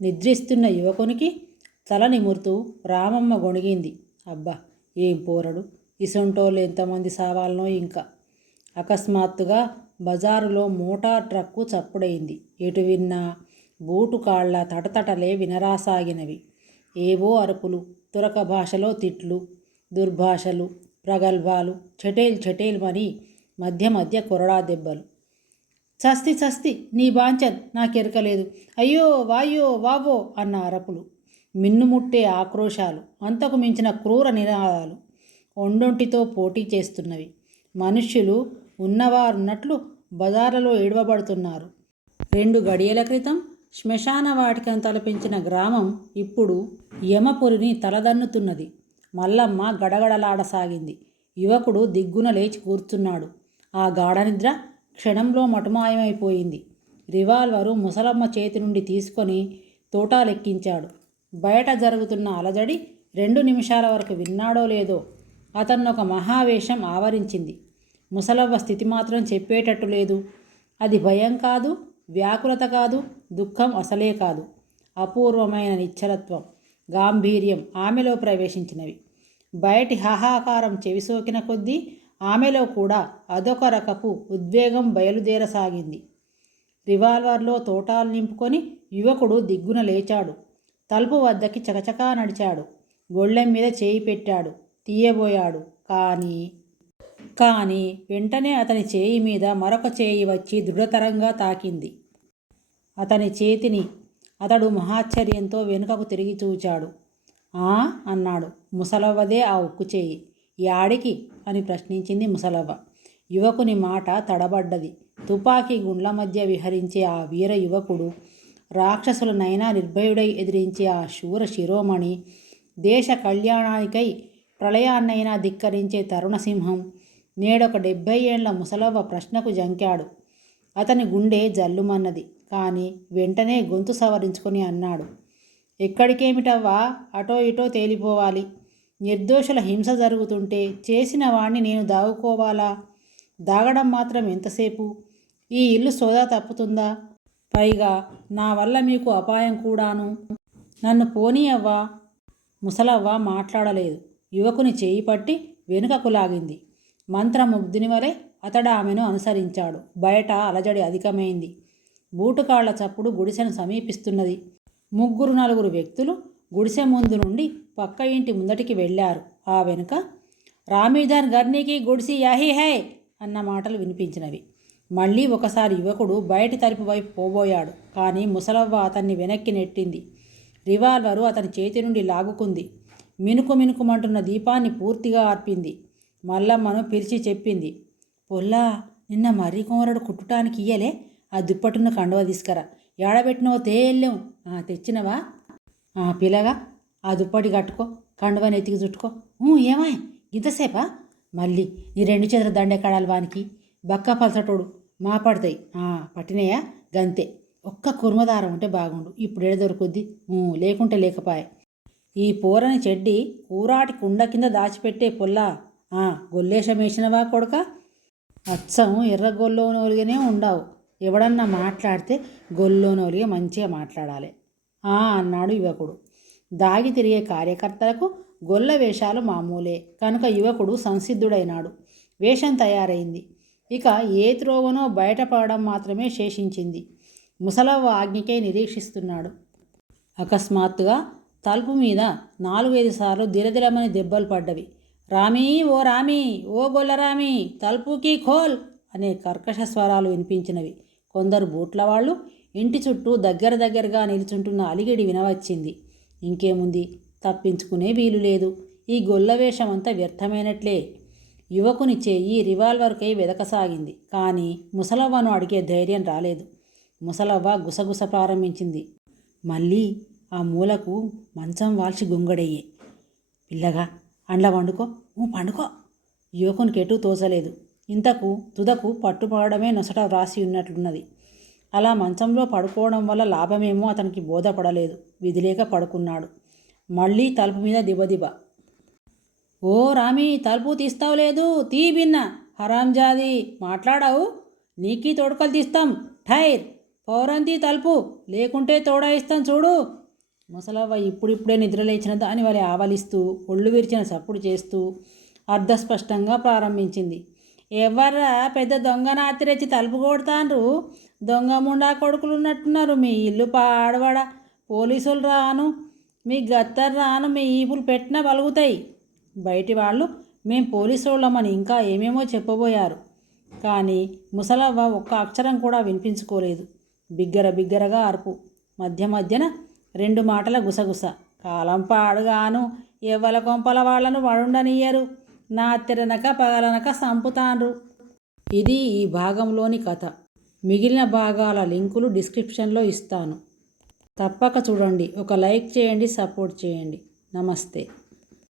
నిద్రిస్తున్న యువకునికి తల నిమురుతూ రామమ్మ గొణిగింది. అబ్బా ఏం పోరడు? ఇసొంటోళ్ళు ఎంతమంది సావాలనో ఇంకా. అకస్మాత్తుగా బజారులో మోటార్ ట్రక్కు చప్పుడైంది ఎటు విన్నా బూటు కాళ్ళ తటతటలే వినరాసాగినవి. ఏవో అరుపులు తురక భాషలో తిట్లు దుర్భాషలు ప్రగల్భాలు చటేల్ చటేల్మని మధ్య మధ్య కొరడా దెబ్బలు. చస్తి చస్తి నీ బాంచన్ నాకెరకలేదు. అయ్యో వాయో వావో అన్న అరపులు. మిన్నుముట్టే ఆక్రోశాలు అంతకు మించిన క్రూర నినాదాలు ఒండొంటితో పోటీ చేస్తున్నవి. మనుష్యులు ఉన్నవారున్నట్లు బజార్లలో ఏడవబడుతున్నారు. రెండు గడియల క్రితం శ్మశాన వాటికను తలపించిన గ్రామం ఇప్పుడు యమపురిని తలదన్నుతున్నది. మల్లమ్మ గడగడలాడసాగింది. యువకుడు దిగ్గున లేచి కూర్చున్నాడు. ఆ గాఢనిద్ర క్షణంలో మటుమాయమైపోయింది. రివాల్వరు ముసలమ్మ చేతి నుండి తీసుకొని తోటాలెక్కించాడు. బయట జరుగుతున్న అలజడి రెండు నిమిషాల వరకు విన్నాడో లేదో అతన్నొక మహావేషం ఆవరించింది. ముసలవ్వ స్థితి మాత్రం చెప్పేటట్టు లేదు. అది భయం కాదు వ్యాకులత కాదు దుఃఖం అసలే కాదు. అపూర్వమైన నిశ్చలత్వం గాంభీర్యం ఆమెలో ప్రవేశించినవి. బయటి హాహాకారం చెవిసోకిన కొద్దీ ఆమెలో కూడా అదొక రకపు ఉద్వేగం బయలుదేరసాగింది. రివాల్వర్లో తోటాలు నింపుకొని యువకుడు దిగ్గున లేచాడు. తలుపు వద్దకి చకచకా నడిచాడు. గొళ్ళెం మీద చేయి పెట్టాడు. తీయబోయాడు. కానీ కానీ వెంటనే అతని చేయి మీద మరొక చేయి వచ్చి దృఢతరంగా తాకింది. అతని చేతిని అతడు మహాశ్చర్యంతో వెనుకకు తిరిగి చూచాడు. ఆ? అన్నాడు. ముసలవ్వదే ఆ ఉక్కు చేయి. యాడికి? అని ప్రశ్నించింది ముసలవ్వ. యువకుని మాట తడబడ్డది. తుపాకీ గుండ్ల మధ్య విహరించే ఆ వీర యువకుడు రాక్షసులనైనా నిర్భయుడై ఎదిరించే ఆ శూర శిరోమణి దేశ కళ్యాణానికై ప్రళయాన్నైనా ధిక్కరించే తరుణసింహం నేడొక డెబ్భై ఏండ్ల ముసలవ్వ ప్రశ్నకు జంకాడు. అతని గుండె జల్లుమన్నది. కానీ వెంటనే గొంతు సవరించుకొని అన్నాడు. ఎక్కడికేమిటవ్వా? అటో ఇటో తేలిపోవాలి. నిర్దోషుల హింస జరుగుతుంటే చేసిన వాణ్ణి నేను దాగుకోవాలా? దాగడం మాత్రం ఎంతసేపు? ఈ ఇల్లు సోదా తప్పుతుందా? పైగా నా వల్ల మీకు అపాయం కూడాను. నన్ను పోనీ అవ్వా ముసలవ్వ మాట్లాడలేదు. యువకుని చేయి పట్టి వెనుకకు లాగింది. మంత్రముగ్ధుని వలె అతడు ఆమెను అనుసరించాడు. బయట అలజడి అధికమైంది. బూటుకాళ్ళ చప్పుడు గుడిసెను సమీపిస్తున్నది. ముగ్గురు నలుగురు వ్యక్తులు గుడిసె ముందు నుండి పక్క ఇంటి ముందటికి వెళ్ళారు. ఆ వెనుక రామీధర్ గర్నీకి గుడిసి యాహీ హై అన్న మాటలు వినిపించినవి. మళ్ళీ ఒకసారి యువకుడు బయటి తలుపు వైపు పోబోయాడు. కానీ ముసలవ్వ అతన్ని వెనక్కి నెట్టింది. రివాల్వరు అతని చేతి నుండి లాగుకుంది. మినుకు మినుకుమంటున్న దీపాన్ని పూర్తిగా ఆర్పింది. మల్లమ్మను పిలిచి చెప్పింది. పొల్లా నిన్న మర్రి కుమరుడు కుట్టడానికి ఇయ్యలే. ఆ దుప్పటున్న కండువ తీసుకురా. ఏడబెట్టినవో తేయలేం తెచ్చినవా? పిల్లగా ఆ దుప్పటి కట్టుకో కండువని ఎత్తికి చుట్టుకో. ఏమా? ఏమాయ్ ఇంతసేపా? మళ్ళీ ఈ రెండు చేతుల దండే వానికి. బక్క పలసటోడు మా పడతాయి. పట్టినయా? గంతే. ఒక్క కుర్మదారం ఉంటే బాగుండు. ఇప్పుడు ఏడ దొరుకుద్ది? లేకుంటే లేకపాయే. ఈ పూరని చెడ్డి కూరాటి కుండ కింద దాచిపెట్టే పొల్లా. ఆ, గొల్లేశం వేసినవా కొడుక? అచ్చం ఎర్ర గొల్లోనోలిగానే ఉండవు. ఎవడన్నా మాట్లాడితే గొల్లోనోలిగా మంచిగా మాట్లాడాలి. ఆ అన్నాడు యువకుడు. దాగి తిరిగే కార్యకర్తలకు గొల్ల వేషాలు మామూలే. కనుక యువకుడు సంసిద్ధుడైనాడు. వేషం తయారైంది. ఇక ఏ త్రోవనో బయటపడడం మాత్రమే శేషించింది. ముసలవ్వ ఆజ్ఞకే నిరీక్షిస్తున్నాడు. అకస్మాత్తుగా తలుపు మీద నాలుగైదు సార్లు దిరదిరమని దెబ్బలు పడ్డవి. రామీ ఓ రామీ ఓ గొల్లరామీ తలుపుకి ఖోల్ అనే కర్కశ స్వరాలు వినిపించినవి. కొందరు బూట్ల వాళ్ళు ఇంటి చుట్టూ దగ్గర దగ్గరగా నిలుచుంటున్న అలిగిడి వినవచ్చింది. ఇంకేముంది? తప్పించుకునే వీలు లేదు. ఈ గొల్లవేషం అంతా వ్యర్థమైనట్లే. యువకుని చేయి రివాల్వర్కై వెదకసాగింది. కానీ ముసలవ్వను అడిగే ధైర్యం రాలేదు. ముసలవ్వ గుసగుస ప్రారంభించింది. మళ్ళీ ఆ మూలకు మంచం వాల్చి గుంగడయ్యే. పిల్లగా అండ్ల వండుకో ఊ పండుకో. యువకునికి ఎటూ తోచలేదు. ఇంతకు తుదకు పట్టుపడమే నొసట వ్రాసి ఉన్నట్లున్నది. అలా మంచంలో పడుకోవడం వల్ల లాభమేమో అతనికి బోధపడలేదు. విధిలేక పడుకున్నాడు. మళ్ళీ తలుపు మీద దిబదిబ. ఓ రామి తలుపు తీస్తావు లేదు? తీ బిన్న హరాంజాది మాట్లాడావు? నీకీ తోడుకలు తీస్తాం. ఠైర్ పౌరంతి తలుపు. లేకుంటే తోడాయిస్తాం చూడు. ముసలవ్వ ఇప్పుడిప్పుడే నిద్రలేచిన దాని వలె ఆవలిస్తూ ఒళ్ళు విరిచిన సప్పుడు చేస్తూ అర్ధస్పష్టంగా ప్రారంభించింది. ఎవర్రా పెద్ద దొంగ నాతిరెచ్చి తలుపు కొడతాండ్రు? దొంగ ముండా కొడుకులు ఉన్నట్టున్నారు మీ ఇల్లు పాడవాడ. పోలీసులు రాను మీ గత్తర్ రాను మీ ఈపులు పెట్టినా బలుగుతాయి. బయటి వాళ్ళు మేం పోలీసు వాళ్ళమని ఇంకా ఏమేమో చెప్పబోయారు. కానీ ముసలవ్వ ఒక్క అక్షరం కూడా వినిపించుకోలేదు. బిగ్గర బిగ్గరగా అరుపు. మధ్య మధ్యన రెండు మాటల గుసగుస. కాలం పాడుగాను ఎవ్వల కొంపల వాళ్ళను వడుండనియ్యరు నా తెరనక పగలనక సంపుతాండ్రు. ఇది ఈ భాగంలోని కథ. మిగిలిన భాగాల లింకులు డిస్క్రిప్షన్లో ఇస్తాను. తప్పక చూడండి. ఒక లైక్ చేయండి సపోర్ట్ చేయండి. నమస్తే.